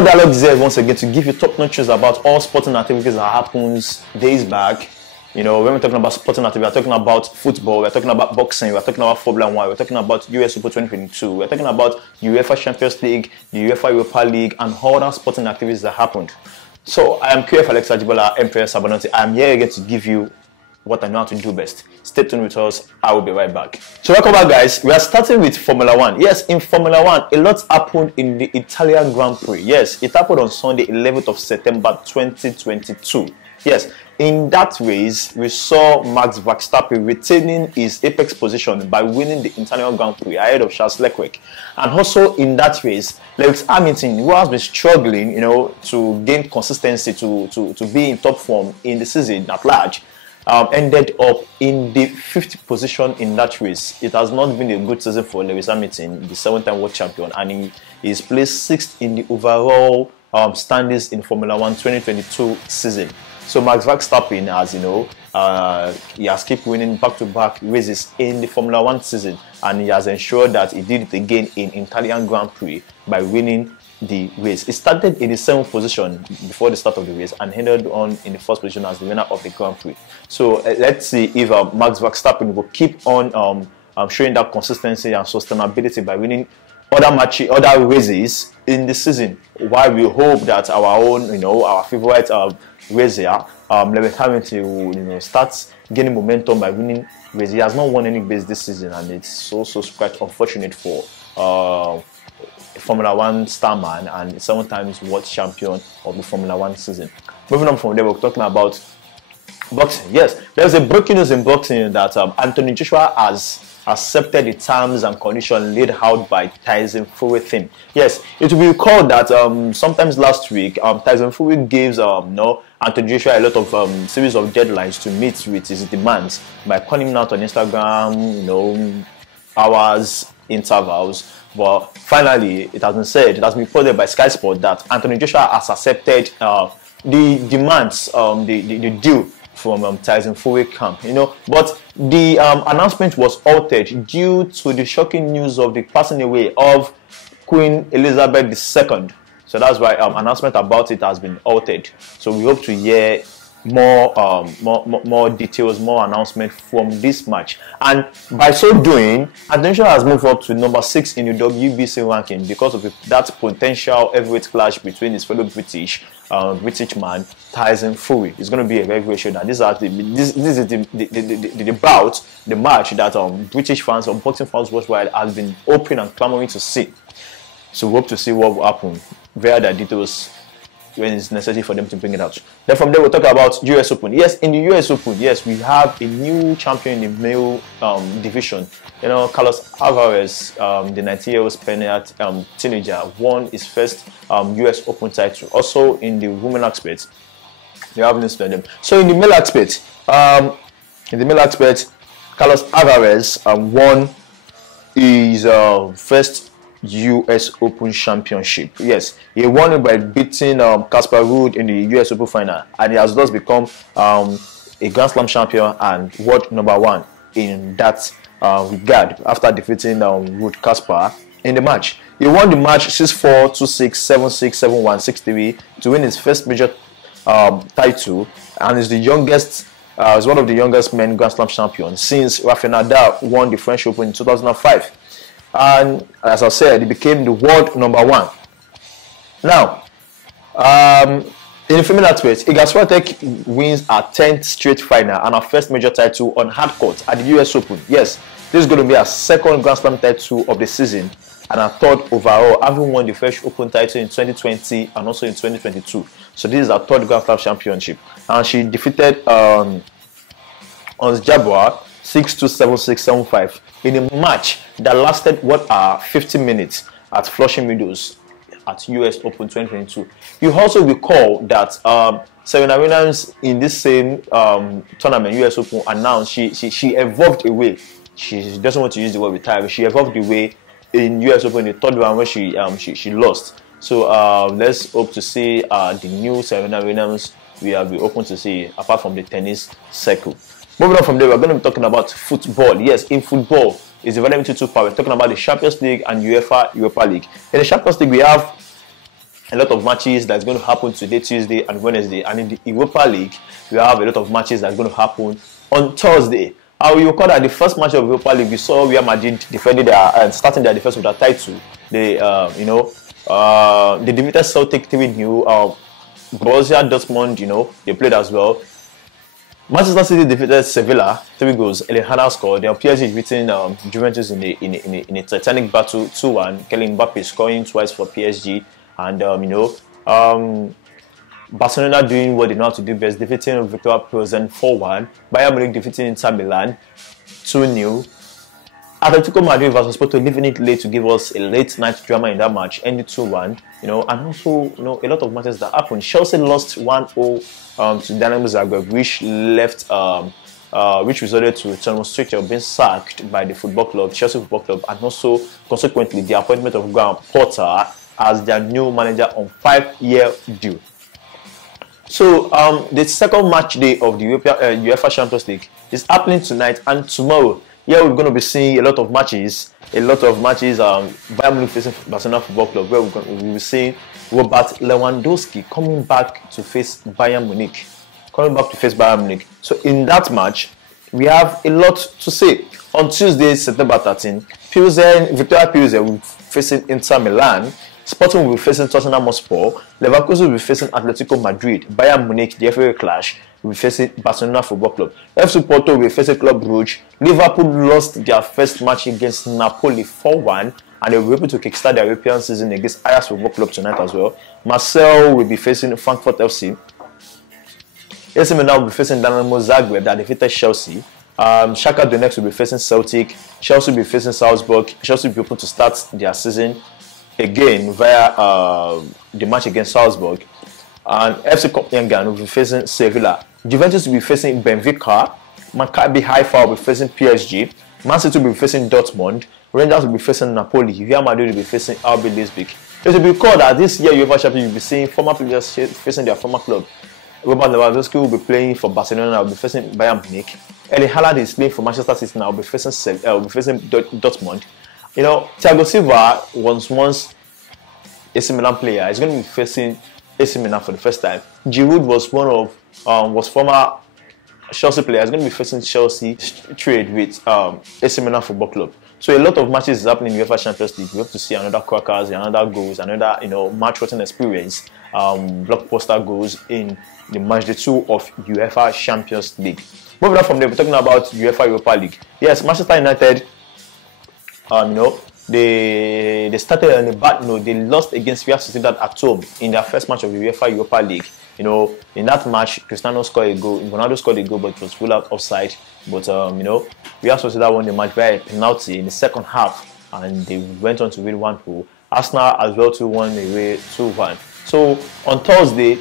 Sport Dialogue is here once again to give you top-notch news about all sporting activities that happens days back. You know, when we're talking about sporting activity, we're talking about football, we're talking about boxing, we're talking about Formula 1, we're talking about US Super 2022, we're talking about UEFA Champions League, the UEFA Europa League, and other sporting activities that happened. So, I am QF Alex Ajibola, Empress Sabanoti. I'm here again to give you what I know how to do best. Stay tuned with us. I will be right back. So welcome back, guys. We are starting with Formula 1. Yes, in Formula 1, a lot happened in the Italian Grand Prix. Yes, it happened on Sunday, 11th of September 2022. Yes, in that race, we saw Max Verstappen retaining his apex position by winning the Italian Grand Prix ahead of Charles Leclerc. And also in that race, Lewis Hamilton, who has been struggling, to gain consistency, to be in top form in the season at large, ended up in the 5th position in that race. It has not been a good season for Lewis Hamilton, the 7-time world champion, and he is placed 6th in the overall standings in Formula 1 2022 season. So Max Verstappen, as you know, he has kept winning back-to-back races in the Formula 1 season, and he has ensured that he did it again in Italian Grand Prix by winning the race. It started in the 7th position before the start of the race and ended on in the 1st position as the winner of the Grand Prix. So let's see if Max Verstappen will keep on showing that consistency and sustainability by winning other races in the season. While we hope that our own, our favorite racer, Lewis Hamilton, will, start gaining momentum by winning races. He has not won any race this season, and it's also quite unfortunate for Formula 1 starman and 7-time world champion of the Formula 1 season. Moving on from there, we're talking about boxing. Yes, there's a breaking news in boxing that Anthony Joshua has accepted the terms and conditions laid out by Tyson Fury. Yes, it will be recalled that sometimes last week, Tyson Fury gave Anthony Joshua a lot of series of deadlines to meet with his demands by calling him out on Instagram, hours, intervals. But finally, it has been said, it has been reported by Sky Sport that Anthony Joshua has accepted the demands, the deal from Tyson Fury camp, but the announcement was altered due to the shocking news of the passing away of Queen Elizabeth II. So that's why announcement about it has been altered. So we hope to hear more details, more announcement from this match. And by so doing, Anthony Joshua has moved up to number 6 in the WBC ranking because of that potential heavyweight clash between his fellow British man Tyson Fury. It's going to be a very, very show. And this is the bout, the match that British fans or boxing fans worldwide has been hoping and clamoring to see. So we hope to see what will happen via the details when it's necessary for them to bring it out. Then from there, we'll talk about US Open. Yes, in the US Open, yes, we have a new champion in the male division. Carlos Alvarez, the 19-year-old Spaniard teenager, won his first US Open title. Also in the women aspect, we have this them. So in the male aspect, Carlos Alvarez won his first US Open Championship. Yes, he won it by beating Casper Ruud in the US Open final, and he has thus become a Grand Slam champion and world number 1 in that regard after defeating Ruud Casper in the match. He won the match 6-4, 2-6, 7-6, 7-1, 6-3 to win his first major title, and is the youngest. Is one of the youngest men Grand Slam champions since Rafael Nadal won the French Open in 2005. And as I said, he became the world number 1. Now, in the female aspect, Iga Swiatek wins her 10th straight final and her first major title on hard court at the US Open. Yes, this is going to be her second Grand Slam title of the season and her 3rd overall, having won the French Open title in 2020 and also in 2022. So this is her 3rd Grand Slam championship. And she defeated Ons Jabeur 6-2, 7-6, 7-5 in a match that lasted 50 minutes at Flushing Meadows at US Open 2022. You also recall that Serena Williams in this same tournament, US Open, announced she evolved away. She doesn't want to use the word retire, but she evolved away in US Open in the 3rd round where she lost. So let's hope to see the new Serena Williams we will be open to see apart from the tennis circle. Moving on from there, we're going to be talking about football. Yes, in football, it's divided into 2 parts. We're talking about the Champions League and UEFA Europa League. In the Champions League, we have a lot of matches that's going to happen today, Tuesday and Wednesday. And in the Europa League, we have a lot of matches that's going to happen on Thursday. You recall that the first match of Europa League, we saw Real Madrid defending their starting their defense with a title. They, they defeated Celtic 3-0. Borussia Dortmund, they played as well. Manchester City defeated Sevilla 3 goals. Erling Haaland scored. Then PSG beating Juventus in a titanic battle 2-1. Kylian Mbappe scoring twice for PSG, and Barcelona doing what they know how to do best, defeating Victoria Pilsen 4-1. Bayern Munich defeating Inter Milan 2-0. Atletico Madrid versus Porto, leaving it late to give us a late night drama in that match, ended 2-1. And also, a lot of matches that happened. Chelsea lost 1-0 to Dynamo Zagreb, which which resulted to Thomas Tuchel being sacked by the football club, Chelsea Football Club, and also consequently the appointment of Graham Potter as their new manager on 5-year deal. So the second match day of the UEFA Champions League is happening tonight and tomorrow. Here we're going to be seeing a lot of matches. Bayern Munich facing Barcelona Football Club, where we'll be seeing Robert Lewandowski coming back to face Bayern Munich. So in that match, we have a lot to say. On Tuesday, September 13, Victoria Pilsen will be facing Inter Milan. Sporting will be facing Tottenham Hotspur. Leverkusen will be facing Atletico Madrid. Bayern Munich, the FA clash, will be facing Barcelona Football Club. FC Porto will be facing Club Brugge. Liverpool lost their first match against Napoli 4-1, and they will be able to kickstart their European season against Ajax Football Club tonight as well. Marseille will be facing Frankfurt FC. AC Milan will be facing Dynamo Zagreb that defeated Chelsea. Shakhtar Donetsk will be facing Celtic. Chelsea will be facing Salzburg. Chelsea will be able to start their season again via the match against Salzburg. And FC Copenhagen will be facing Sevilla. Juventus will be facing Benfica. Maccabi Haifa will be facing PSG. Man City will be facing Dortmund. Rangers will be facing Napoli. Real Madrid will be facing RB Leipzig. It will be called that this year UEFA Champions will be seeing former players facing their former club. Robert Lewandowski will be playing for Barcelona. Will be facing Bayern Munich. Erling Haaland is playing for Manchester City now. Will be facing Dortmund. Thiago Silva was once AC Milan player. He's going to be facing AC Milan for the first time. Giroud was was former Chelsea player. He's going to be facing Chelsea trade with AC Milan Football Club. So a lot of matches is happening in UEFA Champions League. We have to see another crackers, another goals, another match-watching experience, blockbuster goals in the match day 2 of UEFA Champions League. Moving on from there, we're talking about UEFA Europa League. Yes, Manchester United. They started on a bad note. They lost against Real Sociedad at home in their first match of the UEFA Europa League. In that match, Cristiano scored a goal. Ronaldo scored a goal, but it was ruled out offside. But Real Sociedad won the match by a penalty in the second half, and they went on to win 1-0. Arsenal as well to won away 2-1. So on Thursday,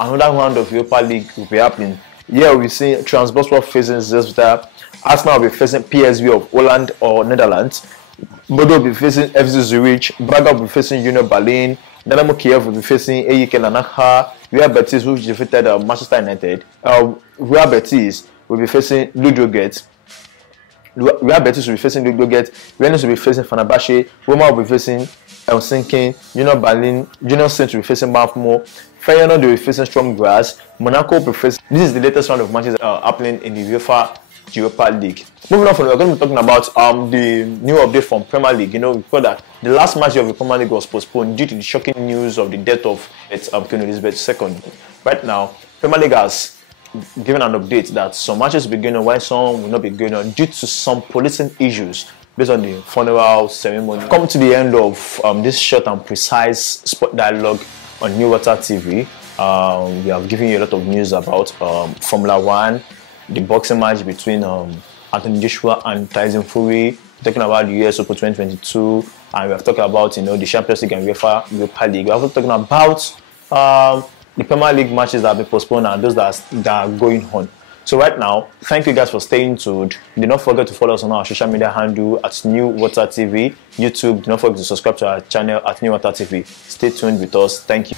another round of Europa League will be happening. Here we see Trabzonspor facing Zvezda. Arsenal will be facing PSV of Holland or Netherlands. Bodo will be facing FC Zurich. Braga will be facing Union Berlin. Dynamo Kiev will be facing AEK Larnaca. Real Betis, which defeated Manchester United. Real Betis will be facing Ludogorets. Real Betis will be facing Ludogorets. Rennes will be facing Fenerbahce. Roma will be facing Helsinki. Union Berlin. Union Saint will be facing Malmo. Feyenoord will be facing Sturm Graz. Monaco will be facing. This is the latest round of matches happening in the UEFA Europa League. Moving on from there, we're going to be talking about the new update from Premier League. We know that the last match of the Premier League was postponed due to the shocking news of the death of Queen Elizabeth II. Right now, Premier League has given an update that some matches will be going on while some will not be going on due to some policing issues based on the funeral ceremony. Come to the end of this short and precise sport dialogue on New Water TV. We have given you a lot of news about Formula 1, the boxing match between Anthony Joshua and Tyson Fury, talking about the US Open 2022, and we have talked about the Champions League and UEFA Europa League. We are also talking about the Premier League matches that have been postponed and those that are going on. So right now, thank you guys for staying tuned. Do not forget to follow us on our social media handle at New Water TV, YouTube. Do not forget to subscribe to our channel at New Water TV. Stay tuned with us. Thank you.